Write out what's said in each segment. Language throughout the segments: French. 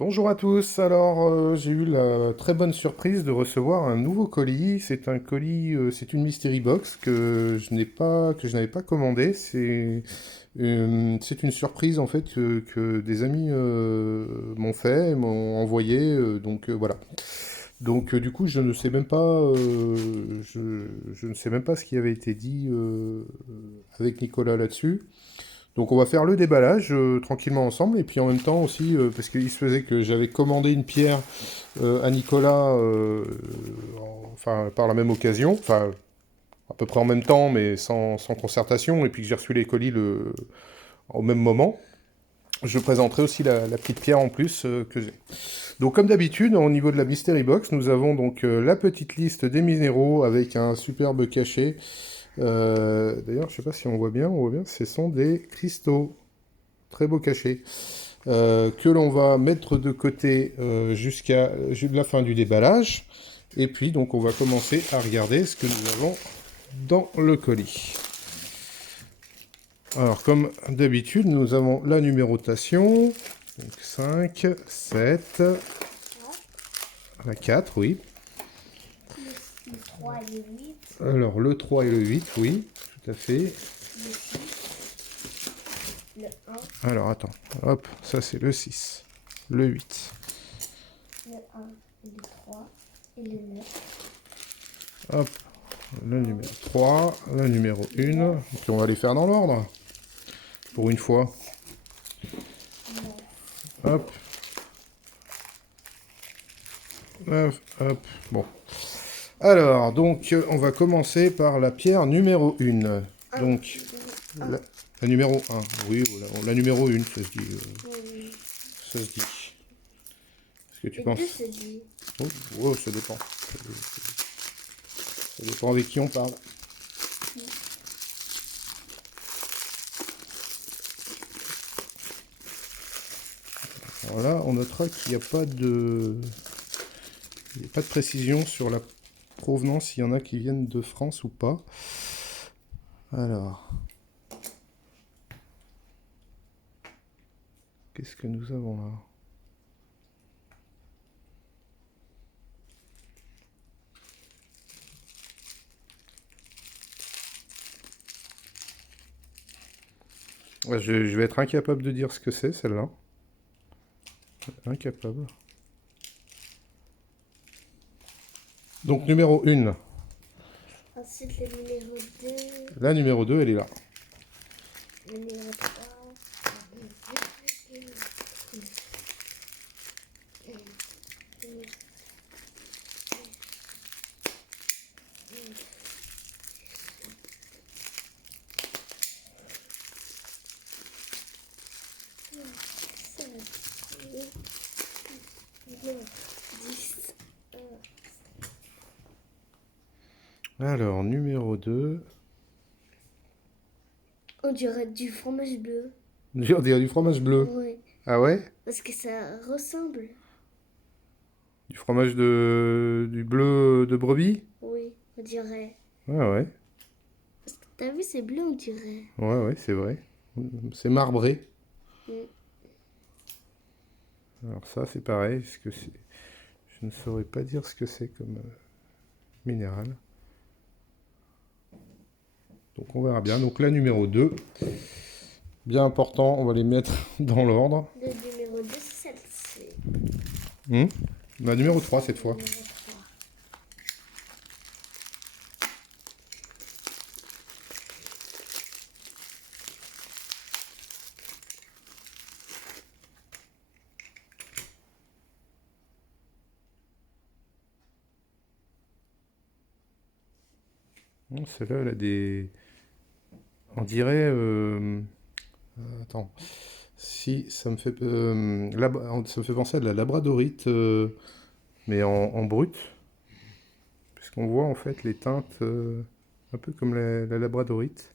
Bonjour à tous. Alors, j'ai eu la très bonne surprise de recevoir un nouveau colis. C'est un colis, c'est une mystery box que je n'avais pas commandé. C'est une surprise en fait que des amis m'ont fait, m'ont envoyé. Voilà. Donc du coup, je ne sais même pas, je ne sais même pas ce qui avait été dit avec Nicolas là-dessus. Donc on va faire le déballage tranquillement ensemble et puis en même temps aussi parce qu'il se faisait que j'avais commandé une pierre à Nicolas enfin par la même occasion, enfin à peu près en même temps mais sans concertation et puis que j'ai reçu les colis au même moment. Je présenterai aussi la petite pierre en plus que j'ai. Donc comme d'habitude au niveau de la Mystery Box nous avons donc la petite liste des minéraux avec un superbe cachet. D'ailleurs je sais pas si on voit bien, ce sont des cristaux. Très beau cachet, que l'on va mettre de côté jusqu'à la fin du déballage. Et puis, donc, on va commencer à regarder ce que nous avons dans le colis. Alors, comme d'habitude, nous avons la numérotation. Donc, 5, 7, la 4, oui. Le 3 et le 8. Alors, le 3 et le 8, oui, tout à fait. Le 6. Le 1. Alors, attends, hop, ça c'est le 6, le 8. Le 1 et le 3. Et le 9. Hop, le numéro 3, le numéro 1. Puis on va les faire dans l'ordre. Pour une fois. 9. Hop. 9, hop. Bon. Alors, donc, on va commencer par la pierre numéro 1. Donc, la numéro 1. Oui, la numéro 1, ça se dit. Ça se dit. Est-ce que tu Et penses 2 se dit. Oh, ça dépend. Ça dépend avec qui on parle. Alors là, on notera qu'il n'y a pas de... Il n'y a pas de précision sur la provenance, s'il y en a qui viennent de France ou pas. Alors... Qu'est-ce que nous avons là? Ouais, je vais être incapable de dire ce que c'est, celle-là. Incapable. Donc, numéro 1. Ensuite, le numéro 2. La numéro 2, elle est là. Le numéro 3. Alors, numéro 2. On dirait du fromage bleu. On dirait du fromage bleu. Oui. Ah ouais? Parce que ça ressemble. Du fromage du bleu de brebis? Oui, on dirait. Ah ouais. T'as vu, c'est bleu, on dirait. Ouais, c'est vrai. C'est marbré. Mm. Alors ça, c'est pareil. Je ne saurais pas dire ce que c'est comme minéral. Donc on verra bien. Donc la numéro 2. Bien important, on va les mettre dans l'ordre. Le numéro 2, c'est celle-ci. La numéro 3 cette fois. Numéro 3. Celle-là, elle a des... On dirait... Attends. Si, ça me fait... ça me fait penser à de la labradorite, mais en brut. Puisqu'on voit en fait les teintes un peu comme la labradorite.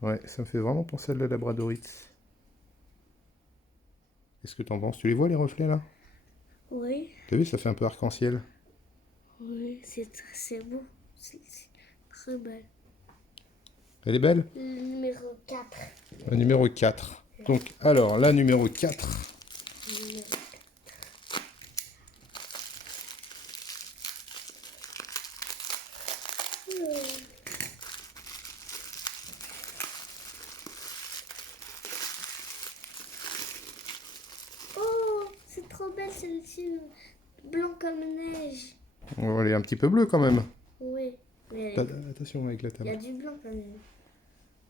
Ouais, ça me fait vraiment penser à de la labradorite. Qu'est-ce que t'en penses? Tu les vois les reflets là? Oui, T'as vu, ça fait un peu arc-en-ciel. oui, c'est beau. C'est très belle. Elle est belle? Le numéro 4. La numéro 4. Donc, alors, la numéro 4. Numéro- Oh, c'est trop belle celle-ci. Blanc comme neige. Oh, elle est un petit peu bleue quand même. Oui, mais Attention avec la il y a table. du blanc quand même.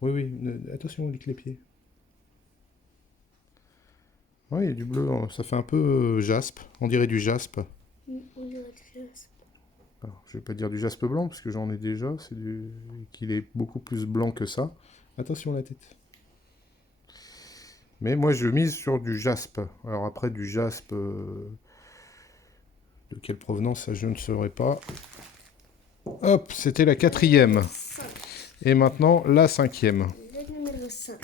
Oui, oui, attention avec les pieds. Oui, il y a du bleu, hein. Ça fait un peu jaspe. On dirait du jaspe. On dirait du jaspe. Alors, je vais pas dire du jaspe blanc parce que j'en ai déjà. C'est qu'il est beaucoup plus blanc que ça. Attention la tête. Mais moi, je mise sur du jaspe. Alors après, du jaspe, de quelle provenance, ça, je ne saurais pas. Hop, c'était la 4e. 5. Et maintenant, la 5e. Le numéro 5.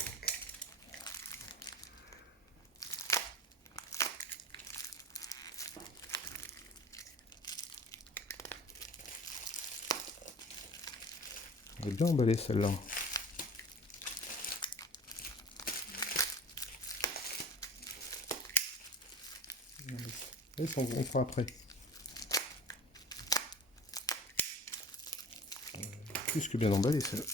Elle est bien emballée, celle-là. Et ça, on fera après. Plus que bien emballée, celle-là.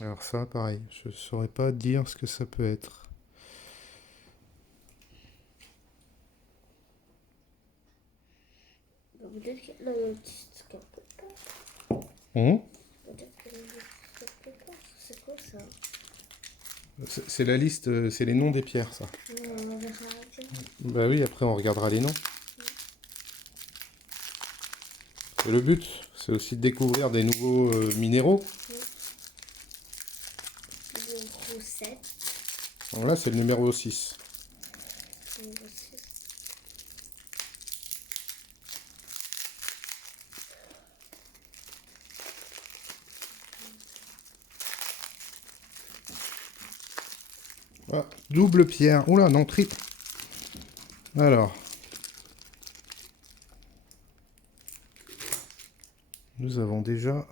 Alors ça, pareil, je saurais pas dire ce que ça peut être. Peut-être qu'il y a la notice quelque part. Hum, Peut-être qu'il y a la notice quelque part. C'est quoi ça? c'est la liste, c'est les noms des pierres, ça. On verra bien. Bah oui, après on regardera les noms. Et le but, c'est aussi de découvrir des nouveaux minéraux. Numéro 7. Donc là, c'est le numéro 6. Numéro 6. Ah, double pierre. Oula, non, triple. Alors. Nous avons déjà...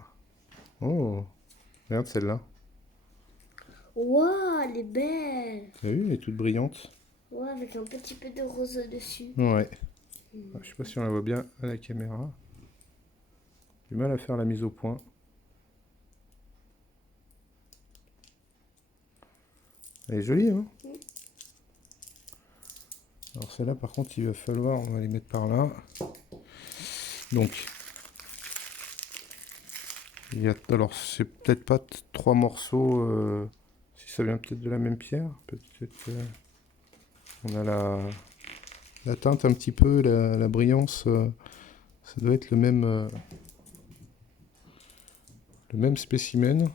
Oh, regarde celle-là. Waouh, elle est belle. T'as vu, elle est toute brillante. Ouais, avec un petit peu de rose dessus. Ouais. Ah, je sais pas si on la voit bien à la caméra. Du mal à faire la mise au point. Elle est jolie, hein? Alors celle-là, par contre, il va falloir... On va les mettre par là. Donc... Il y a... Alors, c'est peut-être pas 3 morceaux... Si ça vient peut-être de la même pierre. Peut-être... On a la teinte un petit peu, la brillance. Ça doit être le même spécimen.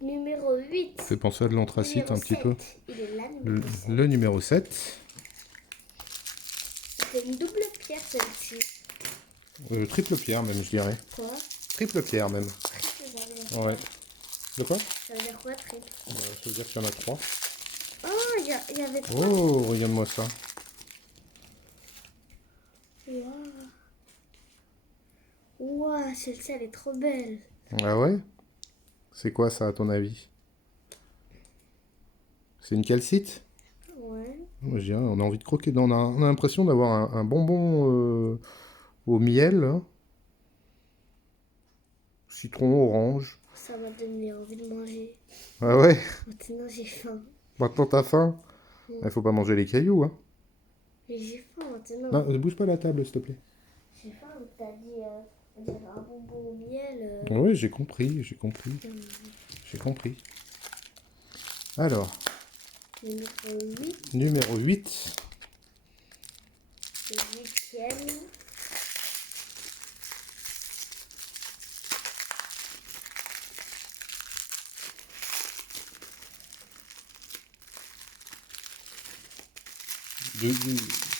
Numéro 8. Ça fait penser à de l'anthracite un petit peu. Il est là, numéro 7. Le numéro 7. C'est une double pierre celle-ci. Triple pierre même, je dirais. Quoi? Triple pierre même. Triple, ça veut dire Ouais. De quoi? Ça veut dire quoi, triple? Ça veut dire qu'il y en a 3. Oh, il y avait 3. Oh, regarde-moi ça. Waouh. Waouh, celle-ci, elle est trop belle. Ah ouais? C'est quoi ça à ton avis? C'est une calcite? Ouais. Moi, je dirais, on a envie de croquer dedans. On a l'impression d'avoir un bonbon au miel, hein. Citron, orange. Ça m'a donné envie de manger. Ah ouais? Maintenant, j'ai faim. Maintenant t'as faim? Il faut pas manger les cailloux, hein. Mais j'ai faim maintenant. Non, ne bouge pas la table, s'il te plaît. J'ai faim, t'as dit on dirait un bonbon au miel. Oui, j'ai compris, j'ai compris. J'ai compris. Alors, Numéro 8. numéro 8. Le 8e.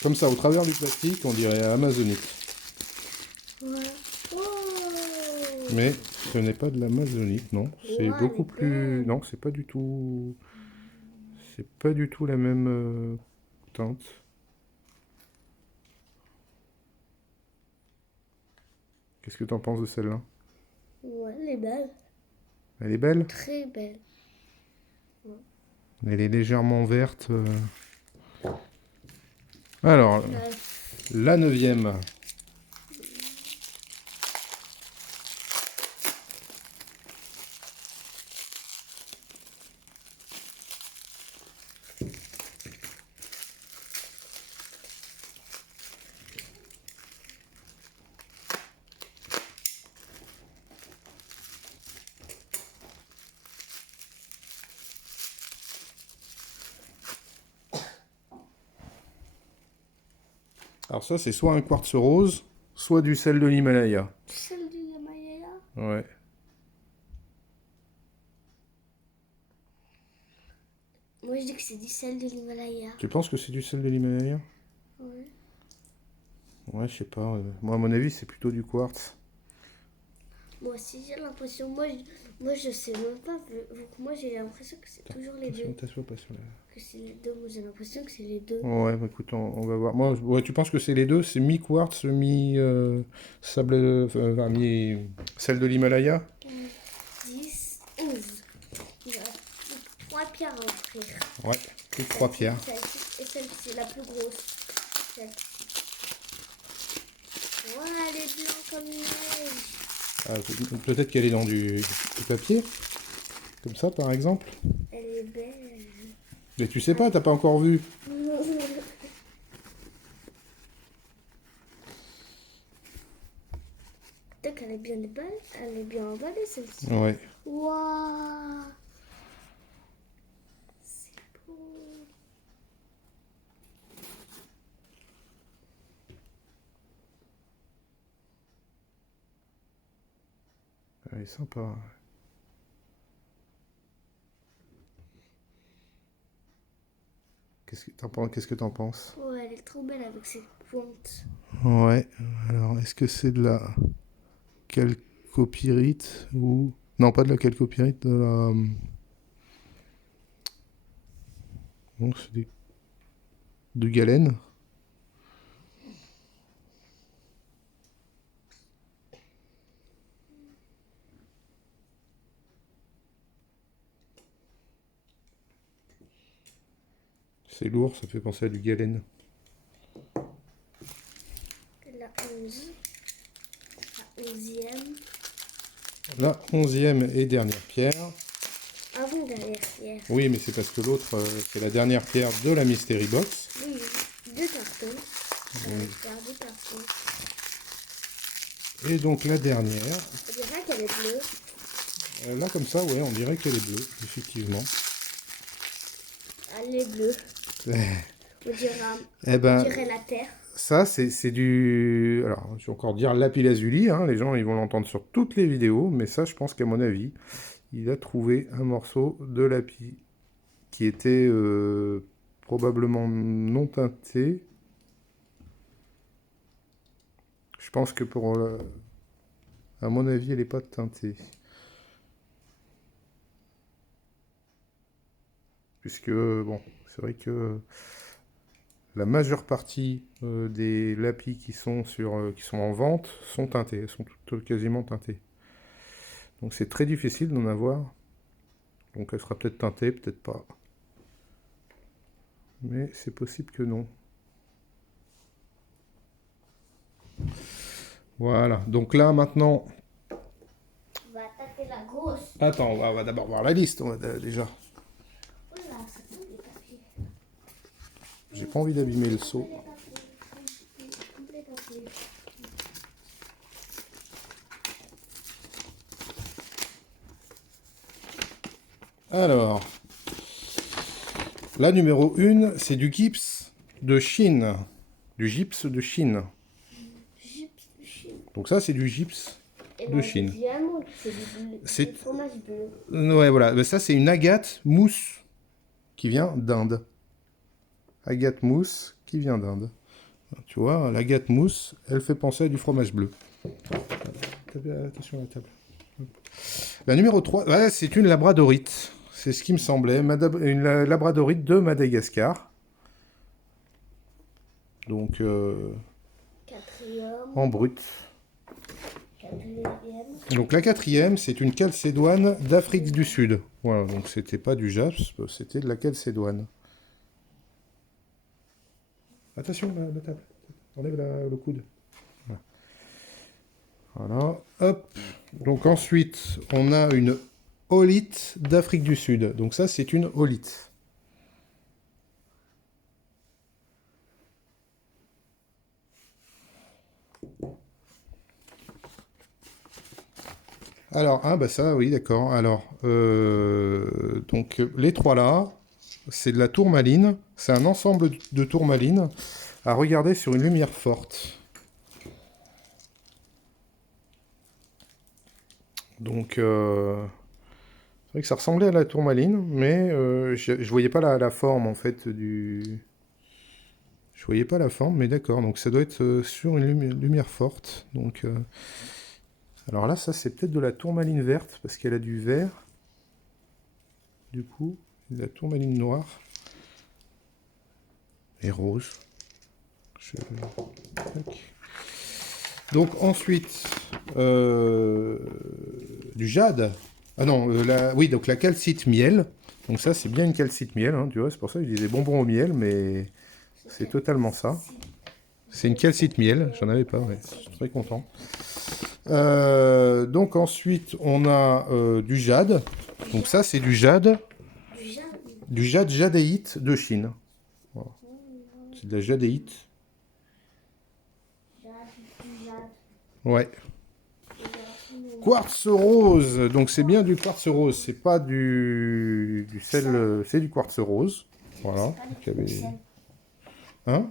Comme ça, au travers du plastique, on dirait amazonique. Ouais. Oh. Mais ce n'est pas de l'amazonique, non. C'est Ouah, beaucoup elle est plus... belle. Non, c'est pas du tout... C'est pas du tout la même teinte. Qu'est-ce que t'en penses de celle-là? Ouais, elle est belle. Elle est belle? Très belle. Elle est légèrement verte. Alors, Euh, la 9e. Alors ça, c'est soit un quartz rose, soit du sel de l'Himalaya. Celle du Yamayaya. Ouais. Moi, je dis que c'est du sel de l'Himalaya. Tu penses que c'est du sel de l'Himalaya? Ouais. Ouais, je sais pas. Moi, à mon avis, c'est plutôt du quartz. Moi aussi, j'ai l'impression. Moi, je sais même pas. Vu que moi, j'ai l'impression que c'est toujours les deux. T'assois pas sur la... Que c'est les deux. Moi, j'ai l'impression que c'est les deux. Ouais, bah écoute, on va voir. Moi, ouais, tu penses que c'est les deux? C'est mi-quartz, mi-sable, enfin, mi-sel de l'Himalaya? 10, 11. Il y a 3 pierres à offrir. Ouais, plus de 3 pierres. Celle-ci et celle-ci, la plus grosse. Celle-ci. Ouais, elle est blanche comme neige. Ah, peut-être qu'elle est dans du papier, comme ça, par exemple. Elle est belle. Mais tu sais pas, t'as pas encore vu. Peut-être qu'elle est bien emballée. Elle est bien emballée, celle-ci. Ouais. Waouh. C'est beau. Elle est sympa. Qu'est-ce que t'en penses? Ouais, elle est trop belle avec ses pointes. Ouais. Alors, est-ce que c'est de la calcopyrite ou... Non, pas de la calcopyrite, de la... Non, c'est du galène. C'est lourd, ça fait penser à du galène. La 11. La 11e. La 11e et dernière pierre. Avant-dernière pierre. Oui, mais c'est parce que l'autre, c'est la dernière pierre de la Mystery Box. Oui, 2 cartons. On va faire 2 cartons. Et donc la dernière. On dirait qu'elle est bleue. Là, comme ça, ouais, on dirait qu'elle est bleue, effectivement. Elle est bleue. On dirait, Eh ben, on dirait la terre. ça, c'est du... Alors, je vais encore dire lapis-lazuli, hein, les gens, ils vont l'entendre sur toutes les vidéos, mais ça, je pense qu'à mon avis, il a trouvé un morceau de lapis qui était probablement non teinté. Je pense que à mon avis, elle n'est pas teintée. Puisque, bon, c'est vrai que la majeure partie des lapis qui sont en vente sont teintés, elles sont toutes quasiment teintées. Donc c'est très difficile d'en avoir. Donc elle sera peut-être teintée, peut-être pas. Mais c'est possible que non. Voilà, donc là maintenant... On va attaquer la grosse. Attends, on va d'abord voir la liste, déjà. Voilà, ça sent les papiers. J'ai pas envie d'abîmer le seau. Les papiers. Alors, la numéro 1, c'est du gypse de Chine. Du gypse de Chine. Gypse de Chine. Donc ça, c'est du gypse Et de la Chine. deuxième, c'est C'est- du fromage bleu. Ouais, voilà. Ben, ça, c'est une agate mousse qui vient d'Inde. Agate mousse qui vient d'Inde. Tu vois, la gâte mousse, elle fait penser à du fromage bleu. Attention à la table. La numéro 3, ouais, c'est une labradorite. C'est ce qui me semblait. Une labradorite de Madagascar. Donc, Quatrième. en brut. Quatrième. Donc la quatrième, c'est une calcédoine d'Afrique du Sud. Voilà, donc c'était pas du jaspe, c'était de la calcédoine. Attention, la table. Enlève le coude. Voilà. Voilà, hop. Donc ensuite, on a une holite d'Afrique du Sud. Donc ça, c'est une holite. Alors, ah bah ça, oui, d'accord. Alors, donc les trois là, c'est de la tourmaline. C'est un ensemble de tourmaline à regarder sur une lumière forte. Donc, c'est vrai que ça ressemblait à la tourmaline, mais je voyais pas la forme en fait du. Je voyais pas la forme, mais d'accord. Donc ça doit être sur une lumière forte. Donc, alors là, ça c'est peut-être de la tourmaline verte parce qu'elle a du vert. Du coup, de la tourmaline noire et rose. Tac. Donc ensuite, du jade. Ah non, oui, donc la calcite miel. Donc ça, c'est bien une calcite miel, hein, tu vois, c'est pour ça que je disais bonbon au miel, mais c'est totalement ça. C'est une calcite miel, j'en avais pas, ouais. Je suis très content. Donc ensuite, on a du jade. Donc ça, c'est du jade. Du jade jadéite de Chine. Voilà. C'est de la jadéite. Ouais. Quartz rose, donc c'est bien du quartz rose, c'est pas du sel, c'est du quartz rose. Voilà. Hein?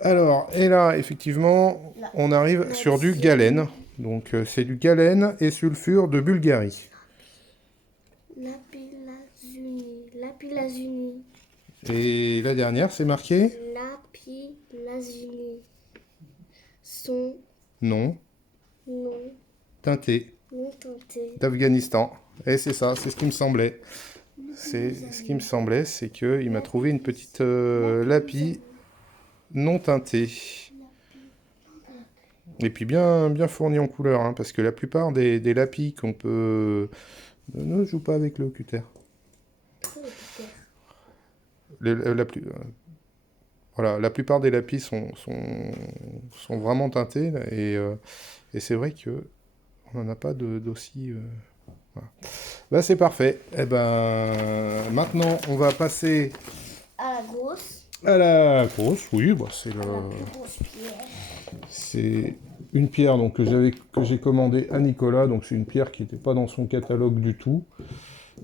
Alors, et là, effectivement, on arrive sur du galène. Donc c'est du galène et sulfure de Bulgarie. Lapis-lazuli. Et la dernière, c'est marqué Lapis-lazuli. Son non nom teinté non tenté. d'Afghanistan. Et c'est ça, c'est ce qui me semblait. C'est ce qui me semblait, c'est qu'il m'a trouvé une petite lapis non teintée. Et puis bien, bien fourni en couleur, hein, parce que la plupart des lapis qu'on peut... Ne joue pas avec le cutter. Voilà, la plupart des lapis sont vraiment teintés, et c'est vrai que on n'en a pas d'aussi... voilà. Bah, c'est parfait. Et ben, maintenant, on va passer À la grosse. à la grosse. Oui, bah, c'est La plus grosse pierre. c'est une pierre donc, que j'ai commandée à Nicolas. Donc c'est une pierre qui n'était pas dans son catalogue du tout,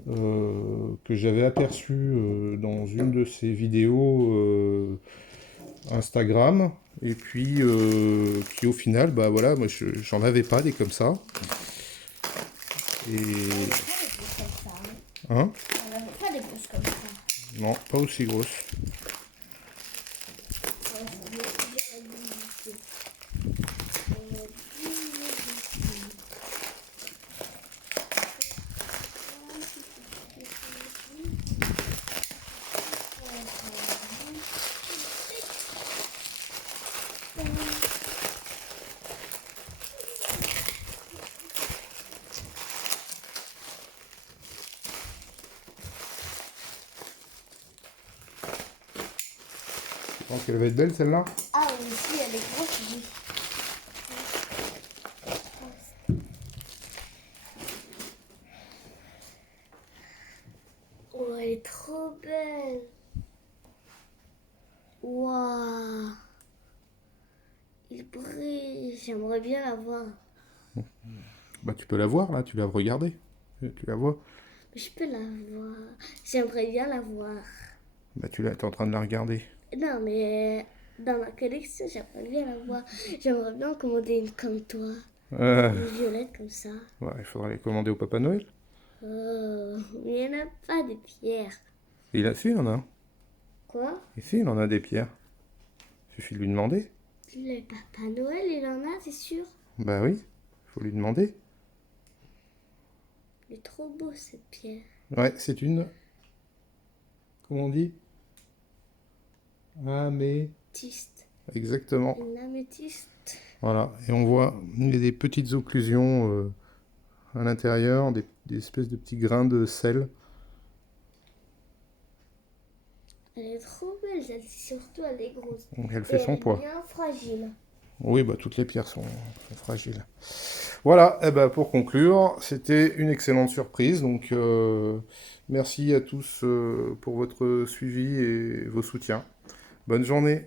que j'avais aperçue dans une de ses vidéos Instagram. Et puis qui au final, bah voilà, moi j'en avais pas des comme ça. Et hein? On n'avait pas des grosses comme ça. Non, pas aussi grosse. Je pense qu'elle va être belle celle-là. Ah oui, si, elle est grosse, oui. Oh, elle est trop belle. Waouh. Il brille. J'aimerais bien la voir. Bah tu peux la voir là, tu l'as regardée. Tu la vois. Je peux la voir. J'aimerais bien la voir. Bah t'es en train de la regarder. Non, mais dans ma collection, j'aimerais bien la voir. J'aimerais bien commander une comme toi. Une violette comme ça. Ouais, il faudra les commander au Papa Noël. Oh, il n'y en a pas de pierre. Il a su, il y en a. Quoi? Et si, il en a des pierres. Suffit de lui demander. Le Papa Noël, il en a, c'est sûr. Bah oui, faut lui demander. Il est trop beau, cette pierre. Ouais, c'est une... Comment on dit? Amé... Améthyste. Exactement. Une améthyste. Voilà, et on voit, il y a des petites occlusions à l'intérieur, des espèces de petits grains de sel. Elle est trop belle, celle-ci, surtout elle est grosse. Donc elle Et fait elle son est poids. bien fragile. Oui, bah toutes les pierres sont fragiles. Voilà, et ben pour conclure, c'était une excellente surprise. Donc merci à tous pour votre suivi et vos soutiens. Bonne journée.